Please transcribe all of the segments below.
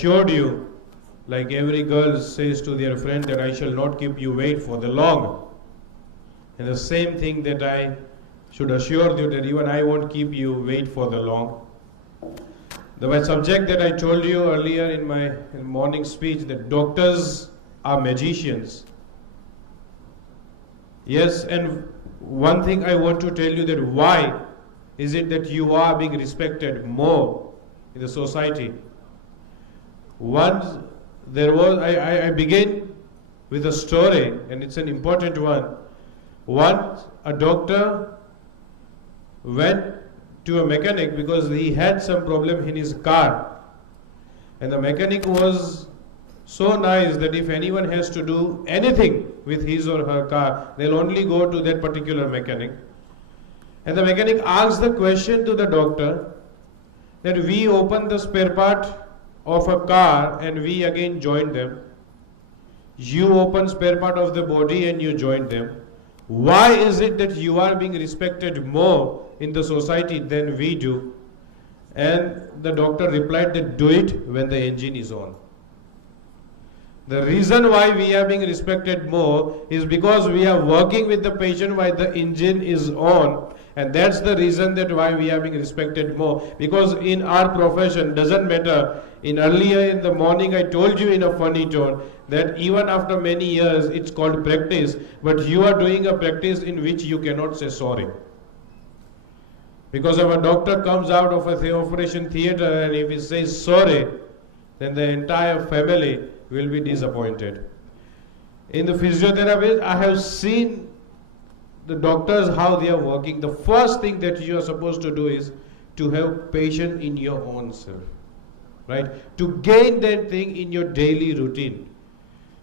assured you, like every girl says to their friend, that I shall not keep you wait for the long. And the same thing that I should assure you that even I won't keep you wait for the long. The subject that I told you earlier in my morning speech, that doctors are magicians. Yes, and one thing I want to tell you, that why is it that you are being respected more in the society? Once there was, I begin with a story, and it's an important one. Once a doctor went to a mechanic because he had some problem in his car, and the mechanic was so nice that if anyone has to do anything with his or her car, they'll only go to that particular mechanic. And the mechanic asked the question to the doctor that we open the spare part of a car and we again join them. You open spare part of the body and you join them. Why is it that you are being respected more in the society than we do? And the doctor replied that do it when the engine is on. The reason why we are being respected more is because we are working with the patient while the engine is on, and that's the reason that why we are being respected more. Because in our profession, doesn't matter, earlier in the morning I told you in a funny tone that even after many years it's called practice, but you are doing a practice in which you cannot say sorry. Because if a doctor comes out of a operation theater and if he says sorry, then the entire family will be disappointed. In the physiotherapy, I have seen the doctors how they are working. The first thing that you are supposed to do is to have patience in your own self, right? To gain that thing in your daily routine.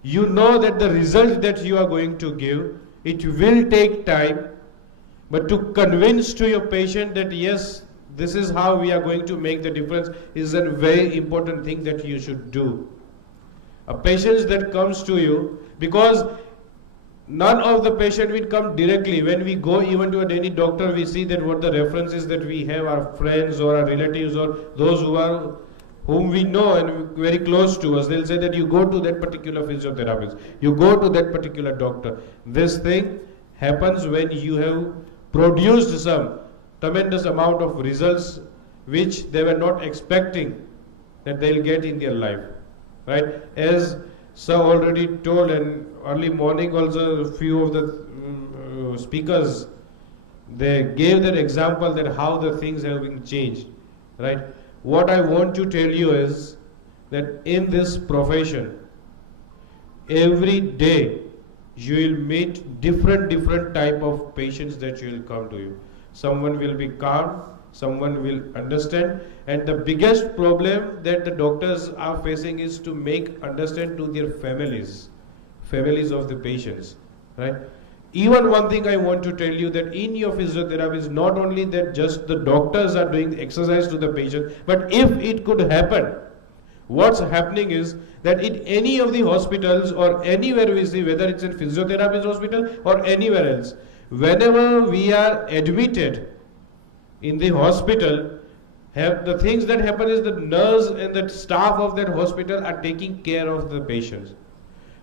You know that the result that you are going to give, it will take time, but to convince to your patient that yes, this is how we are going to make the difference is a very important thing that you should do. A patient that comes to you, because none of the patient will come directly. When we go even to any doctor, we see that what the references that we have are friends or our relatives or those whom we know and very close to us. They'll say that you go to that particular physiotherapist, you go to that particular doctor. This thing happens when you have produced some tremendous amount of results which they were not expecting that they'll get in their life. Right? As Sir already told, and early morning also a few of the speakers, they gave that example that how the things have been changed. Right? What I want to tell you is that in this profession, every day you will meet different type of patients that will come to you. Someone will be calm, someone will understand, and the biggest problem that the doctors are facing is to make understand to their families of the patients, right? Even one thing I want to tell you, that in your physiotherapy is not only that just the doctors are doing exercise to the patient, but if it could happen, what's happening is that in any of the hospitals or anywhere we see, whether it's in physiotherapy hospital or anywhere else, whenever we are admitted in the hospital, the things that happen is the nurse and the staff of that hospital are taking care of the patients.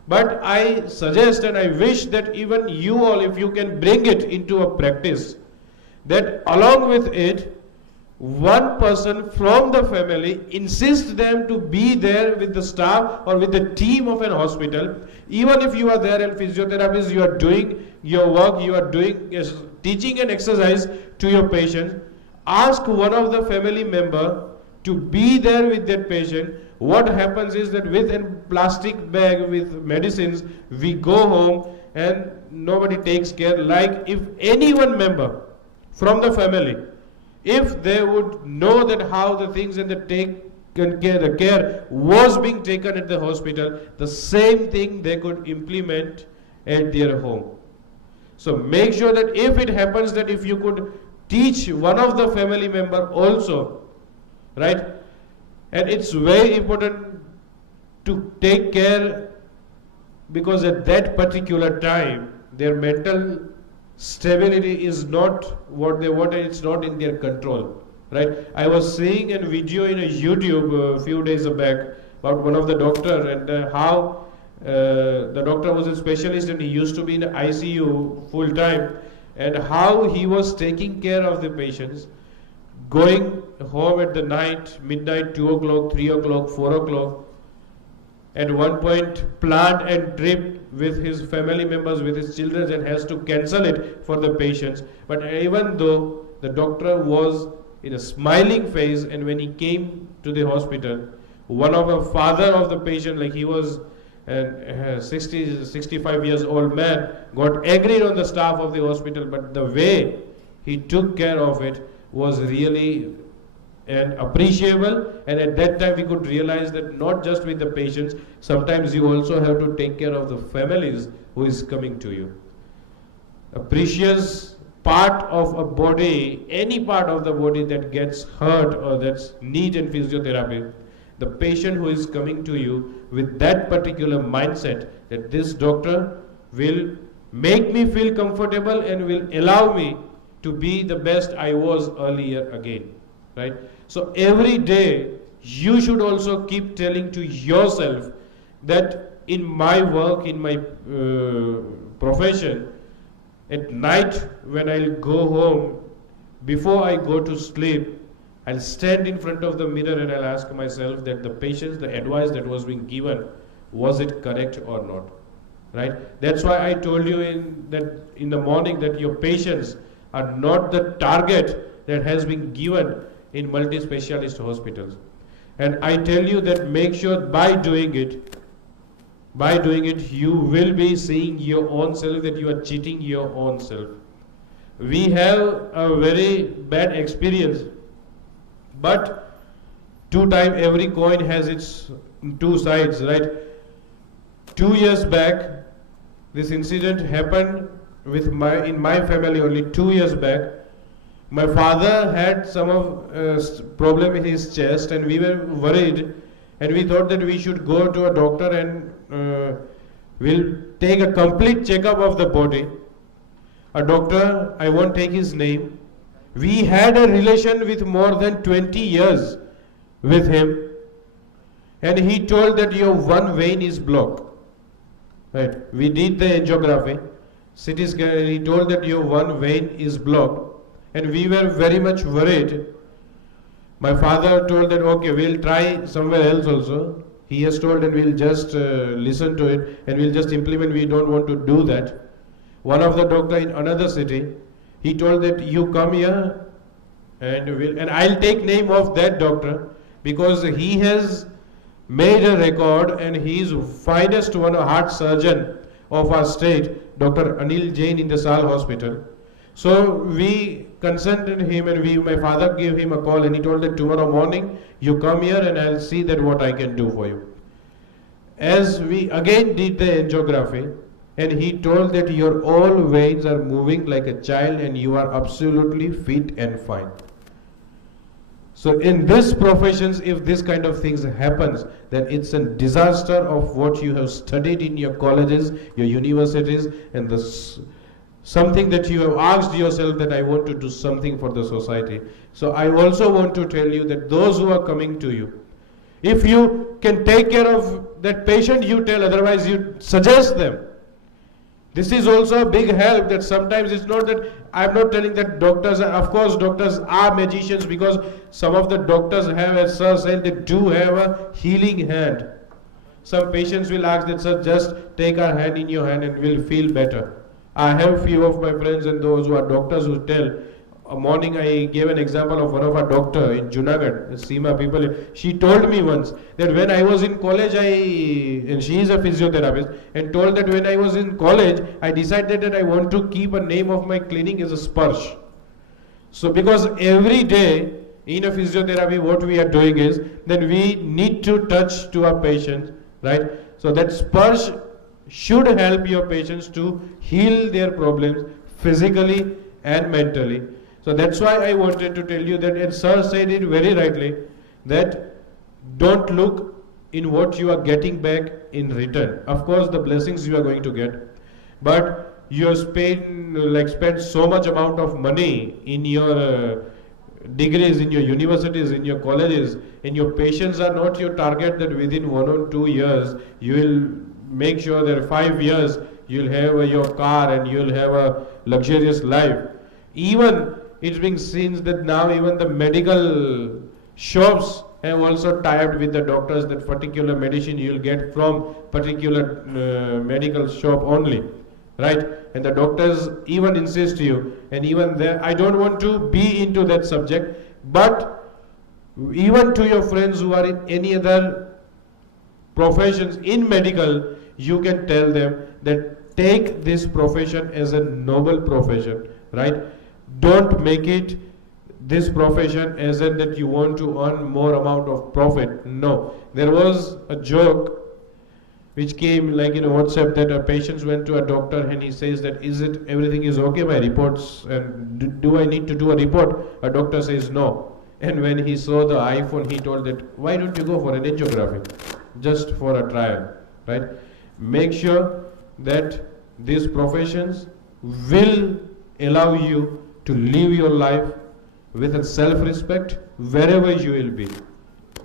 But I suggest and I wish that even you all, if you can bring it into a practice, that along with it, one person from the family insist them to be there with the staff or with the team of an hospital. Even if you are there and physiotherapist, you are doing your work, you are doing teaching an exercise to your patient, ask one of the family member to be there with that patient. What happens is that with a plastic bag with medicines, we go home and nobody takes care. Like if any one member from the family, if they would know that how the things and the care was being taken at the hospital, the same thing they could implement at their home. So make sure that if it happens that if you could teach one of the family member also, right? And it's very important to take care, because at that particular time their mental stability is not what they want and it's not in their control, right? I was seeing a video in a YouTube a few days back about one of the doctor and how the doctor was a specialist and he used to be in ICU full time, and how he was taking care of the patients, going home at the night, midnight, 2 o'clock, 3 o'clock, 4 o'clock. At one point, planned a trip with his family members, with his children, and has to cancel it for the patients. But even though the doctor was in a smiling face, and when he came to the hospital, one of the father of the patient, like he was a 65 years old man, got angry on the staff of the hospital, but the way he took care of it was really and appreciable. And at that time we could realize that not just with the patients, sometimes you also have to take care of the families who is coming to you. A precious part of a body, any part of the body that gets hurt or that's need in physiotherapy, the patient who is coming to you with that particular mindset that this doctor will make me feel comfortable and will allow me to be the best I was earlier again, right? So every day you should also keep telling to yourself that in my work, in my profession, at night when I'll go home, before I go to sleep, I'll stand in front of the mirror and I'll ask myself that the patients, the advice that was being given, was it correct or not, right? That's why I told you in the morning that your patients are not the target that has been given in multi-specialist hospitals. And I tell you that make sure by doing it, you will be seeing your own self, that you are cheating your own self. We have a very bad experience, but two times every coin has its two sides, right? 2 years back, this incident happened with in my family only 2 years back. My father had some of problem in his chest, and we were worried, and we thought that we should go to a doctor and we'll take a complete checkup of the body. A doctor, I won't take his name, we had a relation with more than 20 years with him, and he told that your one vein is blocked. Right? We did the angiography, CT scan, he told that your one vein is blocked. And we were very much worried. My father told that, okay, we'll try somewhere else also. He has told that we'll just listen to it and we'll just implement. We don't want to do that. One of the doctor in another city, he told that you come here and I'll take name of that doctor because he has made a record and he is finest one, a heart surgeon of our state, Dr. Anil Jain in the Sal Hospital. So we consulted him and my father gave him a call and he told that tomorrow morning you come here and I'll see that what I can do for you. As we again did the angiography and he told that your all veins are moving like a child and you are absolutely fit and fine. So in this professions, if this kind of things happens, then it's a disaster of what you have studied in your colleges, your universities, and something that you have asked yourself that I want to do something for the society. So I also want to tell you that those who are coming to you, if you can take care of that patient, you tell, otherwise you suggest them. This is also a big help, that sometimes it's not that, I'm not telling that doctors, of course doctors are magicians, because some of the doctors have, as sir said, they do have a healing hand. Some patients will ask that, sir, just take our hand in your hand and we'll feel better. I have few of my friends and those who are doctors who tell, a morning I gave an example of one of our doctor in Junagadh, the Seema people. She told me once that when I was in college, and she is a physiotherapist, and told that when I was in college, I decided that I want to keep a name of my clinic as a Sparsh. So because every day in a physiotherapy what we are doing is, then we need to touch to our patients, right? So that Sparsh should help your patients to heal their problems physically and mentally. So that's why I wanted to tell you that, and sir said it very rightly, that don't look in what you are getting back in return. Of course the blessings you are going to get, but you have spent so much amount of money in your degrees, in your universities, in your colleges, and your patients are not your target, that within 1 or 2 years you will make sure that 5 years you'll have your car and you'll have a luxurious life. Even it's being seen that now even the medical shops have also tied with the doctors, that particular medicine you'll get from particular medical shop only, right? And the doctors even insist you, and even there, I don't want to be into that subject, but even to your friends who are in any other professions in medical, you can tell them that take this profession as a noble profession, right? Don't make it this profession as in that you want to earn more amount of profit. No. There was a joke which came like in WhatsApp, that a patient went to a doctor and he says that everything is okay, my reports, and do I need to do a report? A doctor says no. And when he saw the iPhone, he told that why don't you go for an angiography just for a trial, right? Make sure that these professions will allow you to live your life with a self-respect wherever you will be,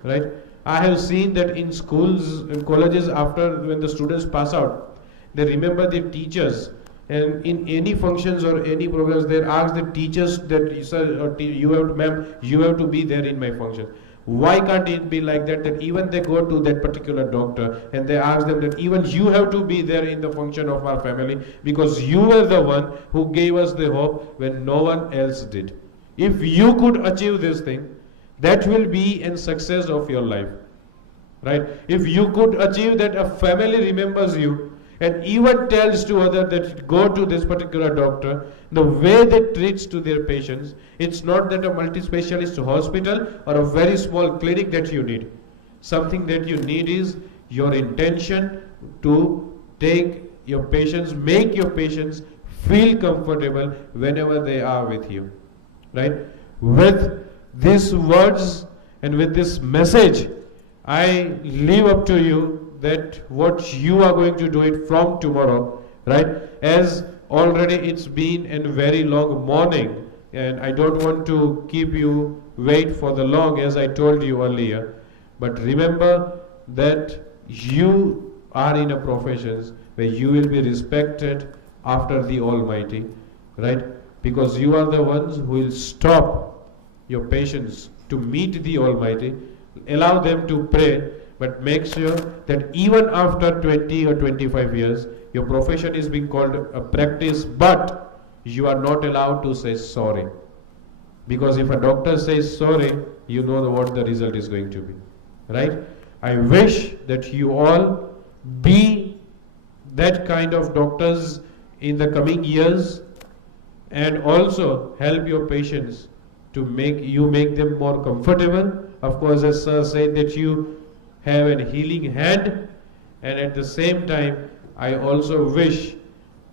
right? I have seen that in schools and colleges, after when the students pass out, they remember their teachers, and in any functions or any programs, they ask the teachers that, sir, or you have, ma'am, you have to be there in my function. Why can't it be like that, that even they go to that particular doctor and they ask them that even you have to be there in the function of our family, because you were the one who gave us the hope when no one else did. If you could achieve this thing, that will be a success of your life, right? If you could achieve that a family remembers you and even tells to others that go to this particular doctor, the way they treats to their patients, it's not that a multi-specialist hospital or a very small clinic that you need. Something that you need is your intention to take your patients, make your patients feel comfortable whenever they are with you, right? With these words and with this message, I leave up to you that what you are going to do it from tomorrow, right? As already it's been a very long morning, and I don't want to keep you wait for the long, as I told you earlier. But remember that you are in a profession where you will be respected after the Almighty, right? Because you are the ones who will stop your patients to meet the Almighty, allow them to pray, but make sure that even after 20 or 25 years, your profession is being called a practice, but you are not allowed to say sorry. Because if a doctor says sorry, you know what the result is going to be, right? I wish that you all be that kind of doctors in the coming years, and also help your patients to make them more comfortable. Of course, as Sir said, that you have a healing hand, and at the same time, I also wish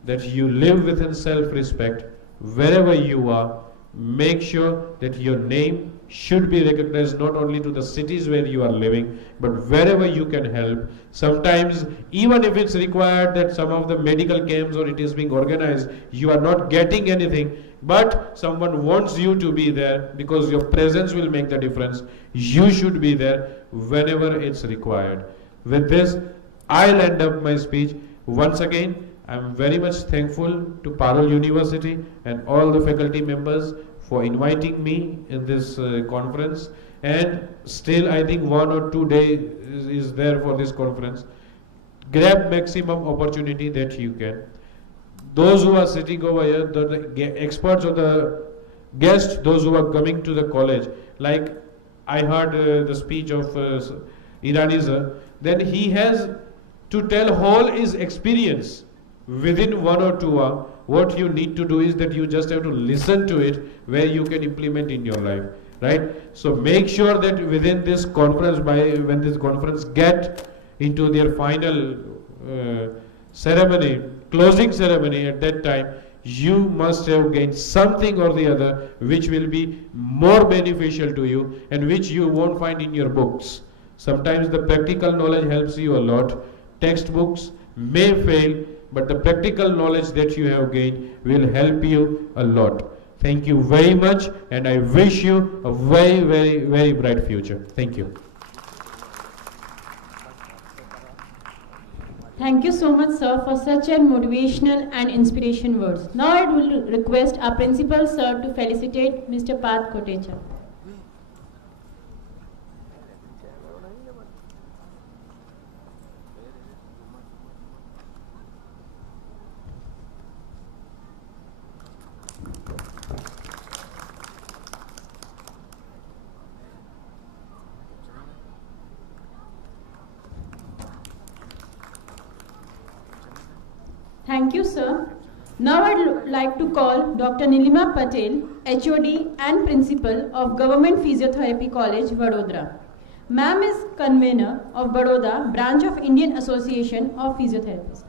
that you live within self-respect wherever you are. Make sure that your name should be recognized not only to the cities where you are living, but wherever you can help. Sometimes, even if it's required that some of the medical camps or it is being organized, you are not getting anything, but someone wants you to be there because your presence will make the difference. You should be there whenever it's required. With this, I'll end up my speech. Once again, I'm very much thankful to Parul University and all the faculty members for inviting me in this conference. And still, I think 1 or 2 days is there for this conference. Grab maximum opportunity that you can. Those who are sitting over here, the experts or the guests, those who are coming to the college, like I heard the speech of Irani sir, then he has to tell whole his experience within 1 or 2 hours. What you need to do is that you just have to listen to it, where you can implement in your life, right? So make sure that within this conference, when this conference get into their final ceremony, closing ceremony, at that time, you must have gained something or the other which will be more beneficial to you and which you won't find in your books. Sometimes the practical knowledge helps you a lot. Textbooks may fail, but the practical knowledge that you have gained will help you a lot. Thank you very much, and I wish you a very, very, very bright future. Thank you. Thank you so much, sir, for such an motivational and inspiration words. Now I will request our principal, sir, to felicitate Mr. Parth Kotecha. Thank you, sir. Now I'd like to call Dr. Nilima Patel, HOD and Principal of Government Physiotherapy College, Vadodara. Ma'am is convener of Baroda, branch of Indian Association of Physiotherapists.